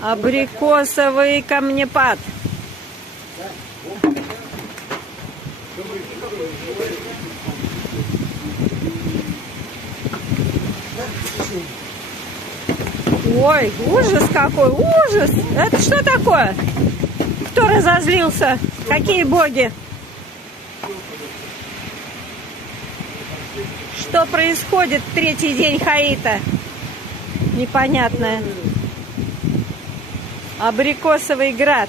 Абрикосовый камнепад. Ой, ужас какой, ужас! Это что такое? Кто разозлился? Какие боги? Что происходит в третий день Хаита? Непонятное. Абрикосовый град.